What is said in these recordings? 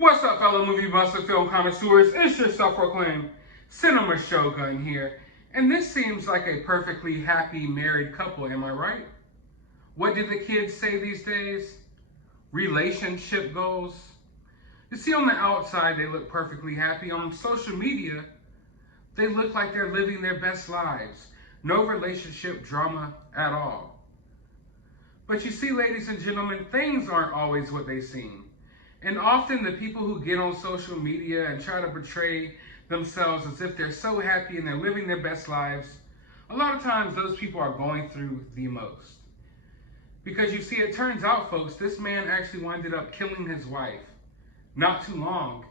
What's up, fellow movie buster film connoisseurs? It's your self-proclaimed cinema shogun here, and this seems like a perfectly happy married couple, am I right? What do the kids say these days? Relationship goals? You see, on the outside, they look perfectly happy. On social media, they look like they're living their best lives. No relationship drama at all. But you see, ladies and gentlemen, things aren't always what they seem. And often the people who get on social media and try to portray themselves as if they're so happy and they're living their best lives, a lot of times those people are going through the most. Because you see, it turns out, folks, this man actually winded up killing his wife not too long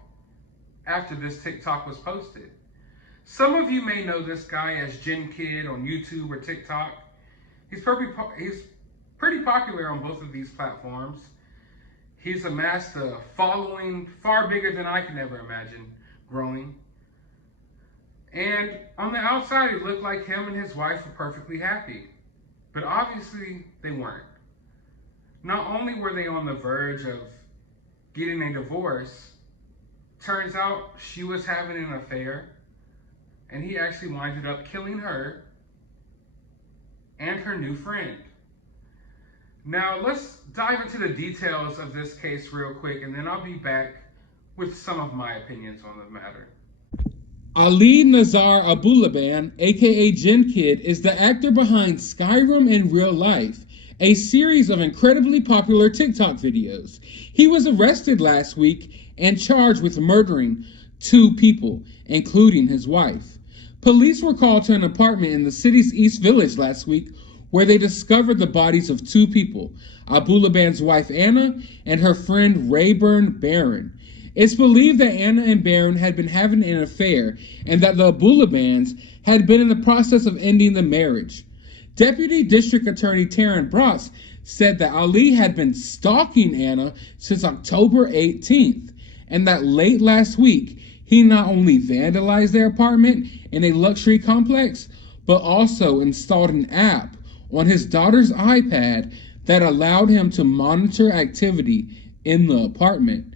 after this TikTok was posted. Some of you may know this guy as JinnKid on YouTube or TikTok. He's pretty popular on both of these platforms. He's amassed a following far bigger than I can ever imagine growing. And on the outside, it looked like him and his wife were perfectly happy. But obviously, they weren't. Not only were they on the verge of getting a divorce, turns out she was having an affair, and he actually winded up killing her and her new friend. Now, let's dive into the details of this case real quick, and then I'll be back with some of my opinions on the matter. Ali Nazar Abulaban, aka JinnKid, is the actor behind Skyrim in Real Life, a series of incredibly popular TikTok videos. He was arrested last week and charged with murdering 2 people, including his wife. Police were called to an apartment in the city's East Village last week where they discovered the bodies of 2 people, Abulaban's wife Anna and her friend Rayburn Barron. It's believed that Anna and Barron had been having an affair and that the Abulabans had been in the process of ending the marriage. Deputy District Attorney Taryn Bratz said that Ali had been stalking Anna since October 18th, and that late last week, he not only vandalized their apartment in a luxury complex, but also installed an app on his daughter's iPad that allowed him to monitor activity in the apartment.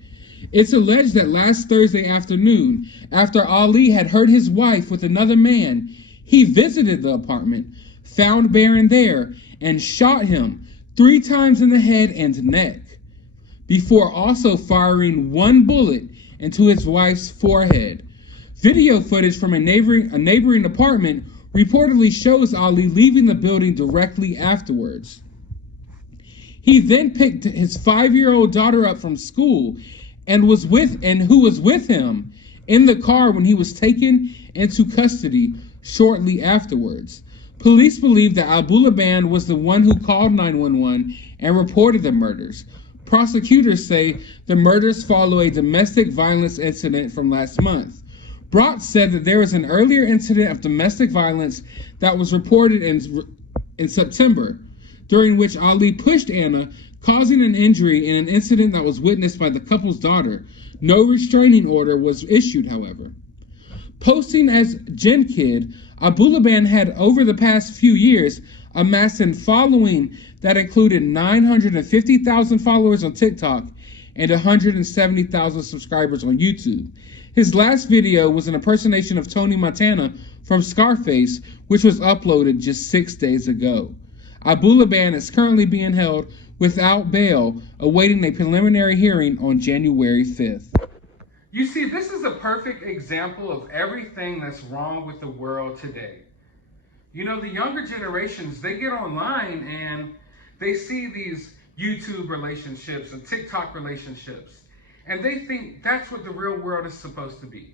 It's alleged that last Thursday afternoon, after Ali had heard his wife with another man, he visited the apartment, found Barron there, and shot him 3 times in the head and neck, before also firing 1 bullet into his wife's forehead. Video footage from a neighboring apartment reportedly shows Ali leaving the building directly afterwards. He then picked his 5-year-old daughter up from school and who was with him in the car when he was taken into custody shortly afterwards. Police believe that Abulaban was the one who called 911 and reported the murders. Prosecutors say the murders follow a domestic violence incident from last month. Bratz said that there was an earlier incident of domestic violence that was reported in September, during which Ali pushed Anna, causing an injury in an incident that was witnessed by the couple's daughter. No restraining order was issued, however. Posting as JinnKid, Abulaban had, over the past few years, amassed a following that included 950,000 followers on TikTok and 170,000 subscribers on YouTube. His last video was an impersonation of Tony Montana from Scarface, which was uploaded just 6 days ago. Abulaban is currently being held without bail, awaiting a preliminary hearing on January 5th. You see, this is a perfect example of everything that's wrong with the world today. You know, the younger generations, they get online and they see these YouTube relationships and TikTok relationships, and they think that's what the real world is supposed to be.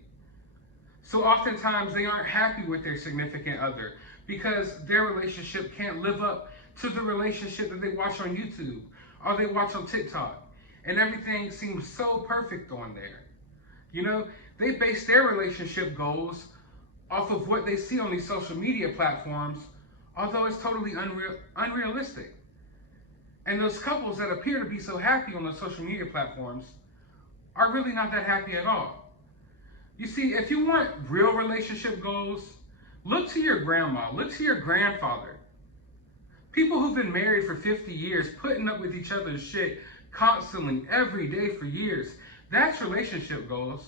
So oftentimes they aren't happy with their significant other because their relationship can't live up to the relationship that they watch on YouTube or they watch on TikTok. And everything seems so perfect on there. You know, they base their relationship goals off of what they see on these social media platforms, although it's totally unrealistic. And those couples that appear to be so happy on those social media platforms are really not that happy at all. You see, if you want real relationship goals, look to your grandma, look to your grandfather. People who've been married for 50 years, putting up with each other's shit constantly, every day for years. That's relationship goals.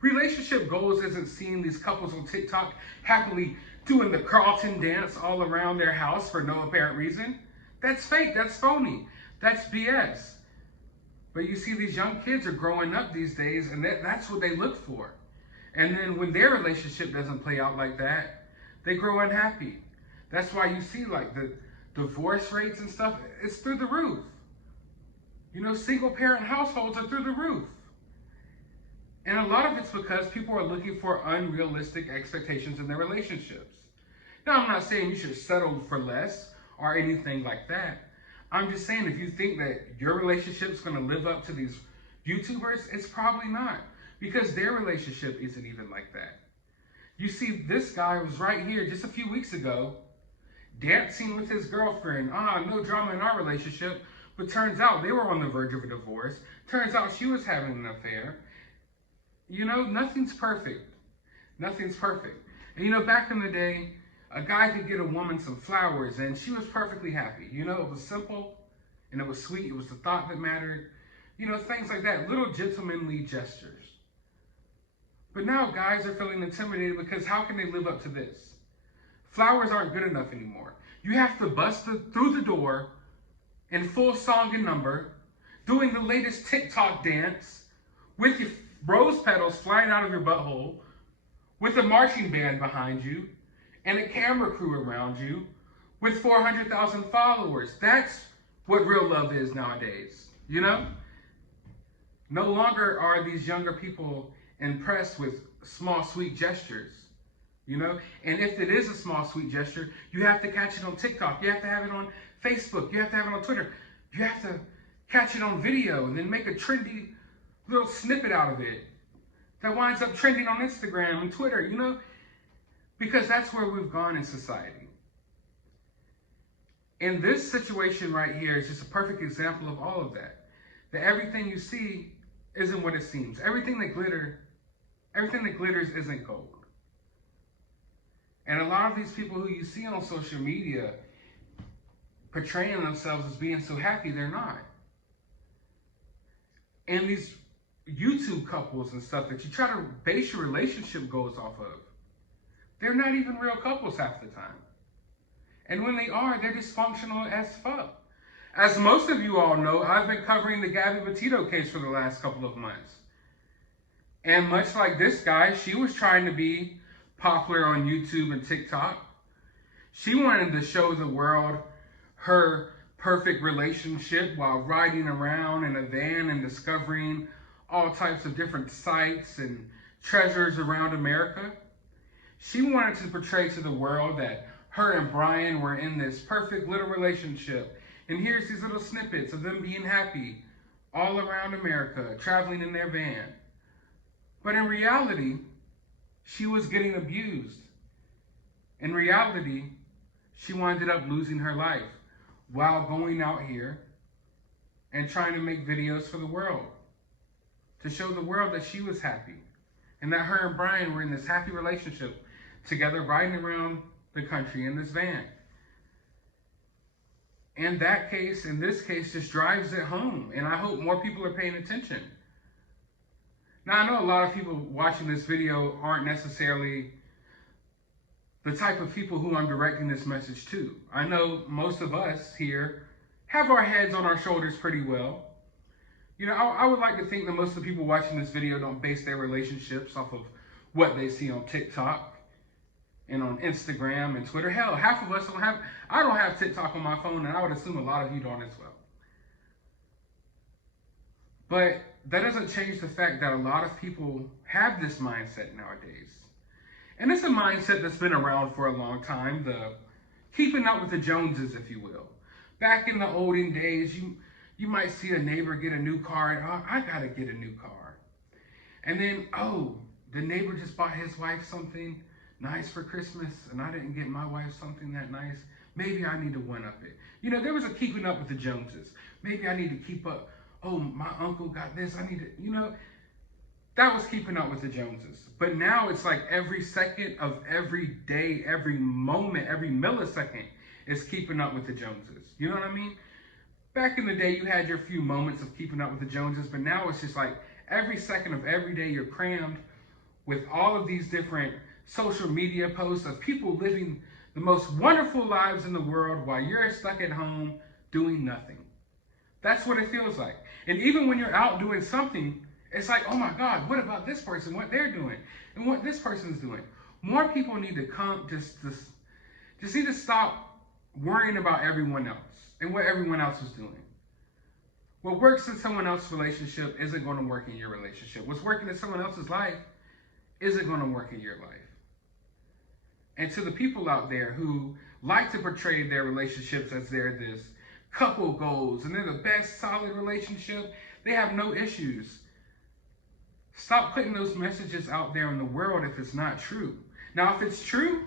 Relationship goals isn't seeing these couples on TikTok happily doing the Carlton dance all around their house for no apparent reason. That's fake, that's phony, that's BS. But you see, these young kids are growing up these days, and that's what they look for. And then when their relationship doesn't play out like that, they grow unhappy. That's why you see like the divorce rates and stuff, it's through the roof. You know, single parent households are through the roof. And a lot of it's because people are looking for unrealistic expectations in their relationships. Now, I'm not saying you should settle for less or anything like that. I'm just saying if you think that your relationship's going to live up to these YouTubers, it's probably not, because their relationship isn't even like that. You see, this guy was right here just a few weeks ago, dancing with his girlfriend. No drama in our relationship. But turns out they were on the verge of a divorce. Turns out she was having an affair. You know, nothing's perfect. Nothing's perfect. And you know, back in the day, a guy could get a woman some flowers and she was perfectly happy. You know, it was simple and it was sweet. It was the thought that mattered. You know, things like that. Little gentlemanly gestures. But now guys are feeling intimidated because how can they live up to this? Flowers aren't good enough anymore. You have to bust through the door in full song and number, doing the latest TikTok dance with your rose petals flying out of your butthole, with a marching band behind you, and a camera crew around you, with 400,000 followers. That's what real love is nowadays, you know? No longer are these younger people impressed with small, sweet gestures, you know? And if it is a small, sweet gesture, you have to catch it on TikTok. You have to have it on Facebook. You have to have it on Twitter. You have to catch it on video and then make a trendy little snippet out of it that winds up trending on Instagram and Twitter, you know? Because that's where we've gone in society. And this situation right here is just a perfect example of all of that. That everything you see isn't what it seems. Everything that glitters isn't gold. And a lot of these people who you see on social media portraying themselves as being so happy, they're not. And these YouTube couples and stuff that you try to base your relationship goals off of, they're not even real couples half the time. And when they are, they're dysfunctional as fuck. As most of you all know, I've been covering the Gabby Petito case for the last couple of months. And much like this guy, she was trying to be popular on YouTube and TikTok. She wanted to show the world her perfect relationship while riding around in a van and discovering all types of different sites and treasures around America. She wanted to portray to the world that her and Brian were in this perfect little relationship. And here's these little snippets of them being happy all around America, traveling in their van. But in reality, she was getting abused. In reality, she wound up losing her life while going out here and trying to make videos for the world, to show the world that she was happy and that her and Brian were in this happy relationship together, riding around the country in this van. And that case, in this case, just drives it home. And I hope more people are paying attention. Now, I know a lot of people watching this video aren't necessarily the type of people who I'm directing this message to. I know most of us here have our heads on our shoulders pretty well. You know, I would like to think that most of the people watching this video don't base their relationships off of what they see on TikTok and on Instagram and Twitter. Hell, half of us I don't have TikTok on my phone, and I would assume a lot of you don't as well. But that doesn't change the fact that a lot of people have this mindset nowadays. And it's a mindset that's been around for a long time, the keeping up with the Joneses, if you will. Back in the olden days, you might see a neighbor get a new car, and I gotta get a new car. And then, the neighbor just bought his wife something nice for Christmas, and I didn't get my wife something that nice. Maybe I need to one-up it. You know, there was a keeping up with the Joneses. Maybe I need to keep up. Oh, my uncle got this. I need to, you know, that was keeping up with the Joneses. But now it's like every second of every day, every moment, every millisecond is keeping up with the Joneses. You know what I mean? Back in the day, you had your few moments of keeping up with the Joneses, but now it's just like every second of every day you're crammed with all of these different social media posts of people living the most wonderful lives in the world while you're stuck at home doing nothing. That's what it feels like. And even when you're out doing something, it's like, oh my God, what about this person, what they're doing, and what this person's doing? More people need to come, just need to stop worrying about everyone else and what everyone else is doing. What works in someone else's relationship isn't going to work in your relationship. What's working in someone else's life isn't going to work in your life. And to the people out there who like to portray their relationships as they're this couple goals and they're the best solid relationship, they have no issues. Stop putting those messages out there in the world if it's not true. Now, if it's true,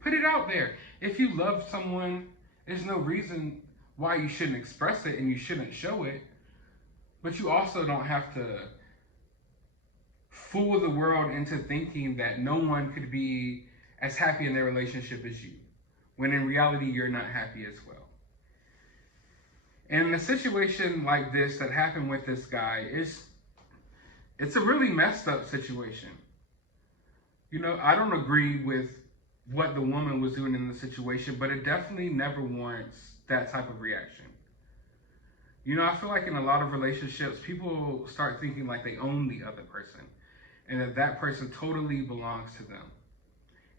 put it out there. If you love someone, there's no reason why you shouldn't express it and you shouldn't show it. But you also don't have to fool the world into thinking that no one could be as happy in their relationship as you, when in reality, you're not happy as well. And in a situation like this that happened with this guy, it's a really messed up situation. You know, I don't agree with what the woman was doing in the situation, but it definitely never warrants that type of reaction. You know, I feel like in a lot of relationships, people start thinking like they own the other person and that that person totally belongs to them.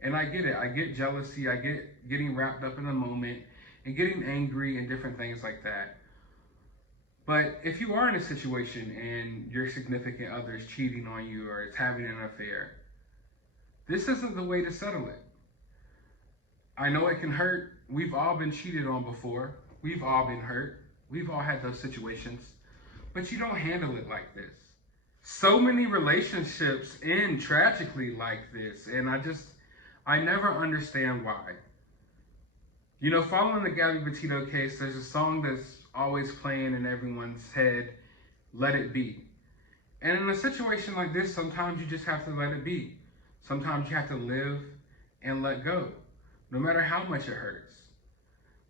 And I get it. I get jealousy. I get getting wrapped up in a moment and getting angry and different things like that. But if you are in a situation and your significant other is cheating on you or is having an affair, this isn't the way to settle it. I know it can hurt. We've all been cheated on before. We've all been hurt. We've all had those situations. But you don't handle it like this. So many relationships end tragically like this. And I never understand why. You know, following the Gabby Petito case, there's a song that's always playing in everyone's head, Let It Be. And in a situation like this, sometimes you just have to let it be. Sometimes you have to live and let go, no matter how much it hurts.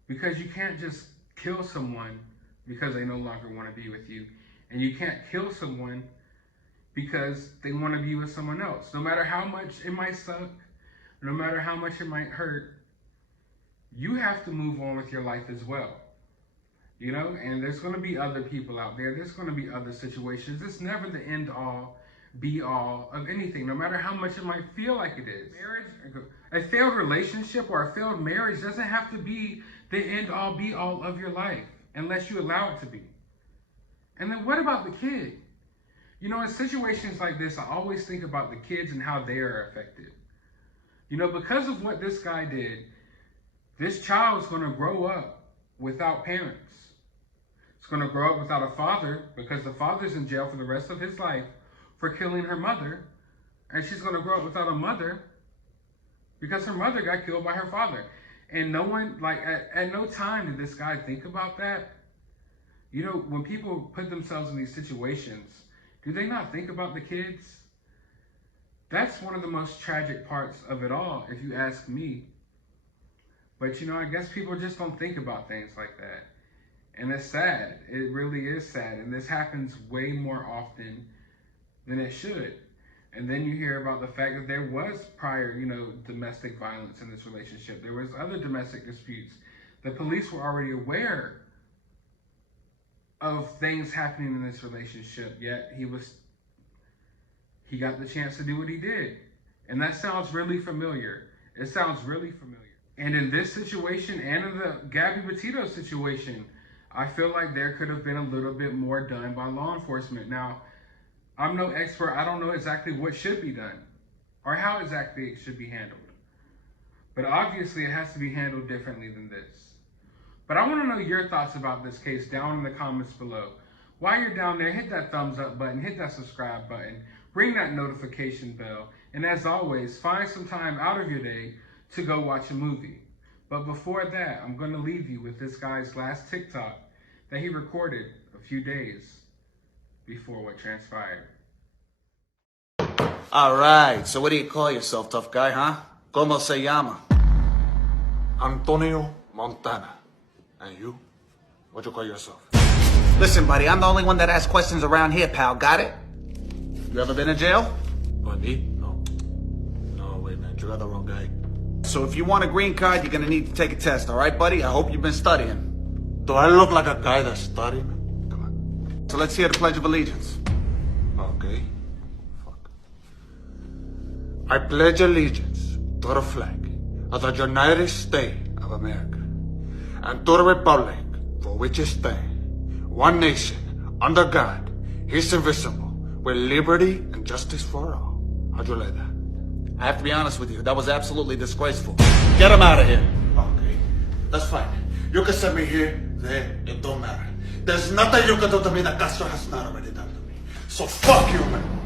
Because you can't just kill someone because they no longer want to be with you. And you can't kill someone because they want to be with someone else. No matter how much it might suck, no matter how much it might hurt, you have to move on with your life as well. You know, and there's going to be other people out there. There's going to be other situations. It's never the end all, be all of anything, no matter how much it might feel like it is. Marriage, a failed relationship or a failed marriage doesn't have to be the end all, be all of your life unless you allow it to be. And then what about the kid? You know, in situations like this, I always think about the kids and how they are affected. You know, because of what this guy did, this child is going to grow up without parents. It's going to grow up without a father because the father's in jail for the rest of his life for killing her mother. And she's going to grow up without a mother because her mother got killed by her father. And no one, like, at no time did this guy think about that. You know, when people put themselves in these situations, do they not think about the kids? That's one of the most tragic parts of it all, if you ask me. But, you know, I guess people just don't think about things like that. And it's sad. It really is sad. And this happens way more often than it should. And then you hear about the fact that there was prior, you know, domestic violence in this relationship. There was other domestic disputes. The police were already aware of things happening in this relationship, yet he got the chance to do what he did. And that sounds really familiar. It sounds really familiar. And in this situation and in the Gabby Petito situation, I feel like there could have been a little bit more done by law enforcement. Now, I'm no expert. I don't know exactly what should be done or how exactly it should be handled. But obviously it has to be handled differently than this. But I want to know your thoughts about this case down in the comments below. While you're down there, hit that thumbs up button, hit that subscribe button, ring that notification bell. And as always, find some time out of your day to go watch a movie. But before that, I'm going to leave you with this guy's last TikTok that he recorded a few days before what transpired. All right, so what do you call yourself, tough guy, huh? ¿Cómo se llama? Antonio Montana. And you? What you call yourself? Listen, buddy, I'm the only one that asks questions around here, pal. Got it? You ever been in jail? What, me? No. No, wait, man. You got the wrong guy. So if you want a green card, you're gonna need to take a test, all right, buddy? I hope you've been studying. Do I look like a guy that's studying? Come on. So let's hear the Pledge of Allegiance. Okay. Fuck. I pledge allegiance to the flag of the United States of America and to the republic for which it stands, one nation, under God, He's invisible, with liberty and justice for all. How'd you like that? I have to be honest with you, that was absolutely disgraceful. Get him out of here. Okay, that's fine. You can send me here, there, it don't matter. There's nothing you can do to me that Castro has not already done to me. So fuck you, man.